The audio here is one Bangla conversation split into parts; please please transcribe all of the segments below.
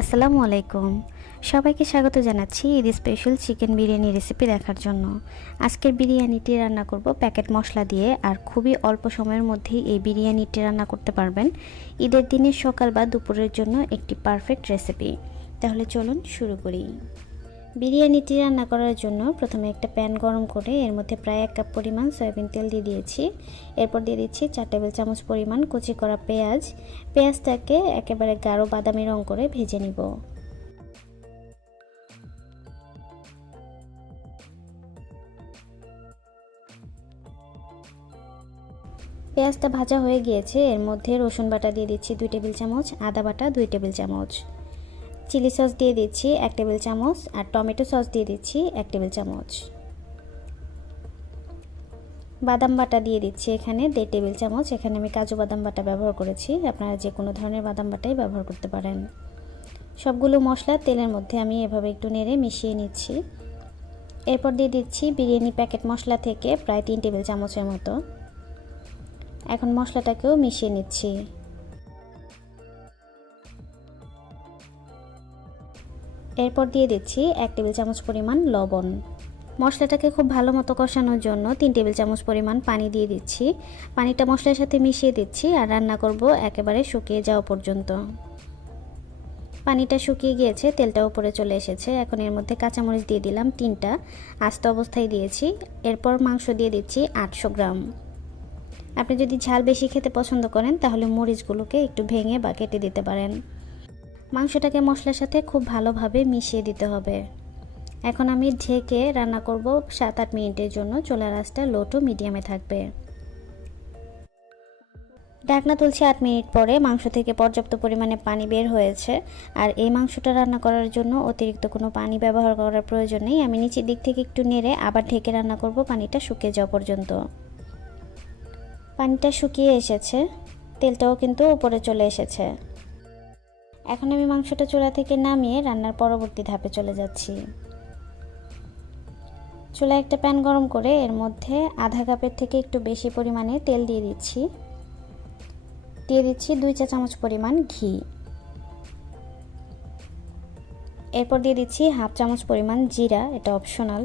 আসসালামু আলাইকুম। সবাইকে স্বাগত জানাচ্ছি Eid special chicken biryani recipe দেখার জন্য। আজকের বিরিয়ানিটি রান্না করব প্যাকেট মশলা দিয়ে, আর খুবই অল্প সময়ের মধ্যেই এই বিরিয়ানিটি রান্না করতে পারবেন। ঈদের দিনে সকাল বা দুপুরের জন্য একটি পারফেক্ট রেসিপি। তাহলে চলুন শুরু করি। বিরিয়ানিটি রান্না করার জন্য প্রথমে একটা প্যান গরম করে এর মধ্যে প্রায় 1 কাপ পরিমাণ সয়াবিন তেল দিয়ে দিয়েছি। এরপর দিয়ে দিচ্ছি 4 টেবিল চামচ পরিমাণ কুচি করা পেঁয়াজ। পেঁয়াজটাকে একেবারে গাঢ় বাদামি রং করে ভেজে নিব। পেঁয়াজটা ভাজা হয়ে গিয়েছে, এর মধ্যে রসুন বাটা দিয়ে দিচ্ছি 2 টেবিল চামচ, আদা বাটা 2 টেবিল চামচ, চিলি সস দিয়ে দিচ্ছি 1 টেবিল চামচ, আর টমেটো সস দিয়ে দিচ্ছি 1 টেবিল চামচ। বাদাম বাটা দিয়ে দিচ্ছি এখানে 1.5 টেবিল চামচ। এখানে আমি কাজু বাদাম বাটা ব্যবহার করেছি, আপনারা যে কোনো ধরনের বাদাম বাটাই ব্যবহার করতে পারেন। সবগুলো মশলা তেলের মধ্যে আমি এভাবে একটু নেড়ে মিশিয়ে নিচ্ছি। এরপর দিয়ে দিচ্ছি বিরিয়ানি প্যাকেট মশলা থেকে প্রায় 3 টেবিল চামচের মতো। এখন মশলাটাকেও মিশিয়ে নিচ্ছি। এরপর দিয়ে দিচ্ছি 1 টেবিল চামচ পরিমাণ লবণ। মশলাটাকে খুব ভালো মতো কষানোর জন্য 3 টেবিল চামচ পরিমাণ পানি দিয়ে দিচ্ছি। পানিটা মশলার সাথে মিশিয়ে দিচ্ছি আর রান্না করব একেবারে শুকিয়ে যাওয়া পর্যন্ত। পানিটা শুকিয়ে গিয়েছে, তেলটা উপরে চলে এসেছে। এখন এর মধ্যে কাঁচামরিচ দিয়ে দিলাম 3টা, আস্ত অবস্থায় দিয়েছি। এরপর মাংস দিয়ে দিচ্ছি 800 গ্রাম। আপনি যদি ঝাল বেশি খেতে পছন্দ করেন তাহলে মরিচগুলোকে একটু ভেঙে বা কেটে দিতে পারেন। মাংসটাকে মশলার সাথে খুব ভালোভাবে মিশিয়ে দিতে হবে। এখন আমি ঢেকে রান্না করব 7-8 মিনিটের জন্য। চুলার আঁচটা লো টু মিডিয়ামে থাকবে। ঢাকনা তুলছি 8 মিনিট পরে। মাংস থেকে পর্যাপ্ত পরিমাণে পানি বের হয়েছে, আর এই মাংসটা রান্না করার জন্য অতিরিক্ত কোনো পানি ব্যবহার করার প্রয়োজন নেই। আমি নিচের দিক থেকে একটু নেড়ে আবার ঢেকে রান্না করব পানিটা শুকিয়ে যাওয়া পর্যন্ত। পানিটা শুকিয়ে এসেছে, তেলটাও কিন্তু উপরে চলে এসেছে। এখন আমি মাংসটা চুলা থেকে নামিয়ে রান্নার পরবর্তী ধাপে চলে যাচ্ছি। চুলায় একটা প্যান গরম করে এর মধ্যে আধা কাপের থেকে একটু বেশি পরিমাণে তেল দিয়ে দিচ্ছি। দিয়ে দিচ্ছি 2 চা চামচ পরিমাণ ঘি। এরপর দিয়ে দিচ্ছি হাফ চামচ পরিমাণ জিরা, এটা অপশনাল,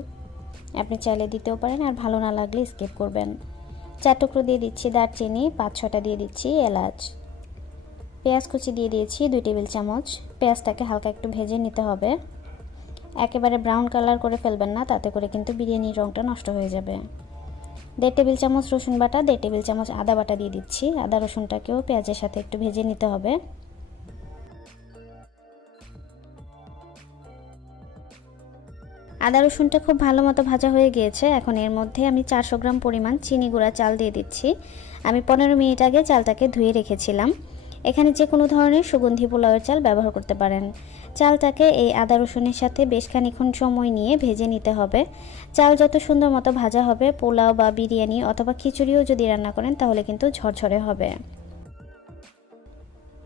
আপনি চাইলে দিতেও পারেন, আর ভালো না লাগলে স্কিপ করবেন। 4 টুকরো দিয়ে দিচ্ছি দারচিনি, 5-6টা দিয়ে দিচ্ছি এলাচ। পেঁয়াজ কুচি দিয়ে দিয়েছি 2 টেবিল চামচ। পেঁয়াজটাকে হালকা একটু ভেজে নিতে হবে, একেবারে ব্রাউন কালার করে ফেলবেন না, তাতে করে কিন্তু বিরিয়ানির রঙটা নষ্ট হয়ে যাবে। 1.5 টেবিল চামচ রসুন বাটা, 1.5 টেবিল চামচ আদা বাটা দিয়ে দিচ্ছি। আদা রসুনটাকেও পেঁয়াজের সাথে একটু ভেজে নিতে হবে। আদা রসুনটা খুব ভালো মতো ভাজা হয়ে গিয়েছে। এখন এর মধ্যে আমি 400 গ্রাম পরিমাণ চিনি গুঁড়া চাল দিয়ে দিচ্ছি। আমি 15 মিনিট আগে চালটাকে ধুয়ে রেখেছিলাম। এখানে যে কোনো ধরনের সুগন্ধি পোলাওয়ের চাল ব্যবহার করতে পারেন। চালটাকে এই আদা রসুনের সাথে বেশ খানিকক্ষণ সময় নিয়ে ভেজে নিতে হবে। চাল যত সুন্দর মতো ভাজা হবে, পোলাও বা বিরিয়ানি অথবা খিচুড়িও যদি রান্না করেন তাহলে কিন্তু ঝরঝরে হবে।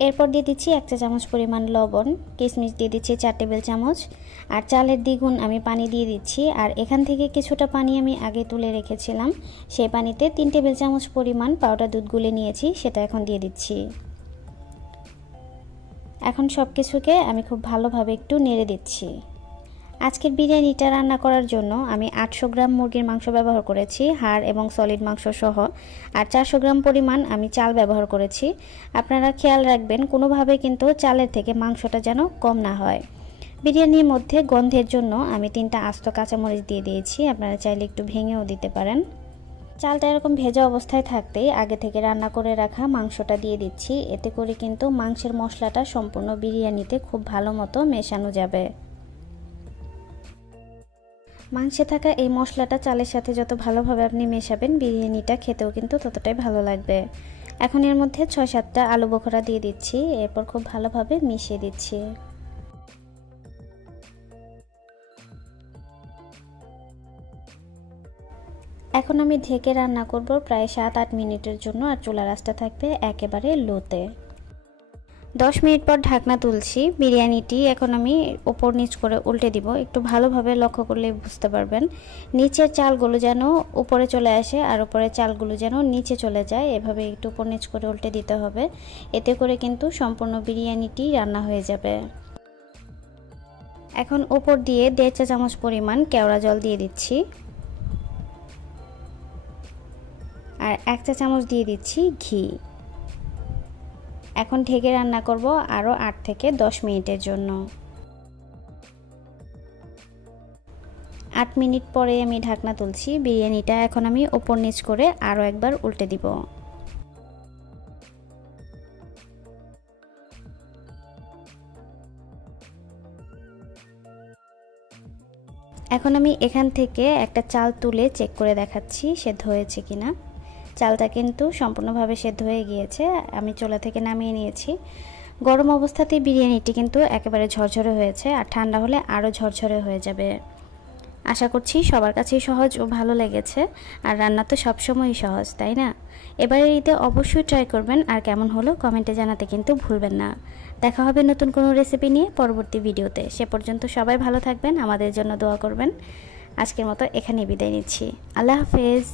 এরপর দিয়ে দিচ্ছি 1 চা চামচ পরিমাণ লবণ। কিশমিশ দিয়ে দিচ্ছি 4 টেবিল চামচ, আর চালের দ্বিগুণ আমি পানি দিয়ে দিচ্ছি। আর এখান থেকে কিছুটা পানি আমি আগে তুলে রেখেছিলাম, সেই পানিতে 3 টেবিল চামচ পরিমাণ পাউডার দুধ গুলে নিয়েছি, সেটা এখন দিয়ে দিচ্ছি। এখন সব কিছুকে আমি খুব ভালোভাবে একটু নেড়ে দিচ্ছি। আজকের বিরিয়ানিটা রান্না করার জন্য আমি 800 গ্রাম মুরগির মাংস ব্যবহার করেছি, হাড় এবং সলিড মাংস সহ, আর 400 গ্রাম পরিমাণ আমি চাল ব্যবহার করেছি। আপনারা খেয়াল রাখবেন কোনোভাবে কিন্তু চালের থেকে মাংসটা যেন কম না হয়। বিরিয়ানির মধ্যে গন্ধের জন্য আমি 3টা আস্ত কাঁচামরিচ দিয়ে দিয়েছি, আপনারা চাইলে একটু ভেঙেও দিতে পারেন। চালটা এরকম ভেজা অবস্থায় থাকতেই আগে থেকে রান্না করে রাখা মাংসটা দিয়ে দিচ্ছি। এতে করে কিন্তু মাংসের মশলাটা সম্পূর্ণ বিরিয়ানিতে খুব ভালো মতো মেশানো যাবে। মাংসে থাকা এই মশলাটা চালের সাথে যত ভালোভাবে আপনি মেশাবেন, বিরিয়ানিটা খেতেও কিন্তু ততটাই ভালো লাগবে। এখন এর মধ্যে 6-7টা আলু বোখরা দিয়ে দিচ্ছি। এরপর খুব ভালোভাবে মিশিয়ে দিচ্ছি। এখন আমি ঢেকে রান্না করব প্রায় 7-8 মিনিটের জন্য, আর চুলার আঁচটা থাকবে একেবারে লোতে। 10 মিনিট পর ঢাকনা তুলছি। বিরিয়ানিটি এখন আমি উপর নিচ করে উল্টে দিব। একটু ভালোভাবে লক্ষ্য করলে বুঝতে পারবেন নিচের চালগুলো যেন উপরে চলে আসে আর উপরের চালগুলো যেন নিচে চলে যায়। এভাবে একটু উপর নিচ করে উল্টে দিতে হবে, এতে করে কিন্তু সম্পূর্ণ বিরিয়ানিটি রান্না হয়ে যাবে। এখন উপর দিয়ে 1.5 চা চামচ পরিমাণ কেওড়া জল দিয়ে দিচ্ছি, আর 1 চা চামচ দিয়ে দিচ্ছি ঘি। এখন ঢেকে রান্না করব আরও 8 থেকে 10 মিনিটের জন্য। 8 মিনিট পরে আমি ঢাকনা তুলছি। বিরিয়ানিটা এখন আমি ওপর নিচ করে আরও একবার উল্টে দিব। এখন আমি এখান থেকে একটা চাল তুলে চেক করে দেখাচ্ছি সেদ্ধ হয়েছে কিনা। চালটা কিন্তু সম্পূর্ণভাবে সেদ্ধ হয়ে গিয়েছে। আমি চুলা থেকে নামিয়ে নিয়েছি। গরম অবস্থাতেই বিরিয়ানিটি কিন্তু একেবারে ঝরঝরে হয়েছে, আর ঠান্ডা হলে আরও ঝরঝরে হয়ে যাবে। আশা করছি সবার কাছেই সহজ ও ভালো লেগেছে। আর রান্না তো সবসময়ই সহজ, তাই না? এবারে ঈদে অবশ্যই ট্রাই করবেন, আর কেমন হলো কমেন্টে জানাতে কিন্তু ভুলবেন না। দেখা হবে নতুন কোনো রেসিপি নিয়ে পরবর্তী ভিডিওতে। সে পর্যন্ত সবাই ভালো থাকবেন, আমাদের জন্য দোয়া করবেন। আজকের মতো এখানেই বিদায় নিচ্ছি। আল্লাহ হাফেজ।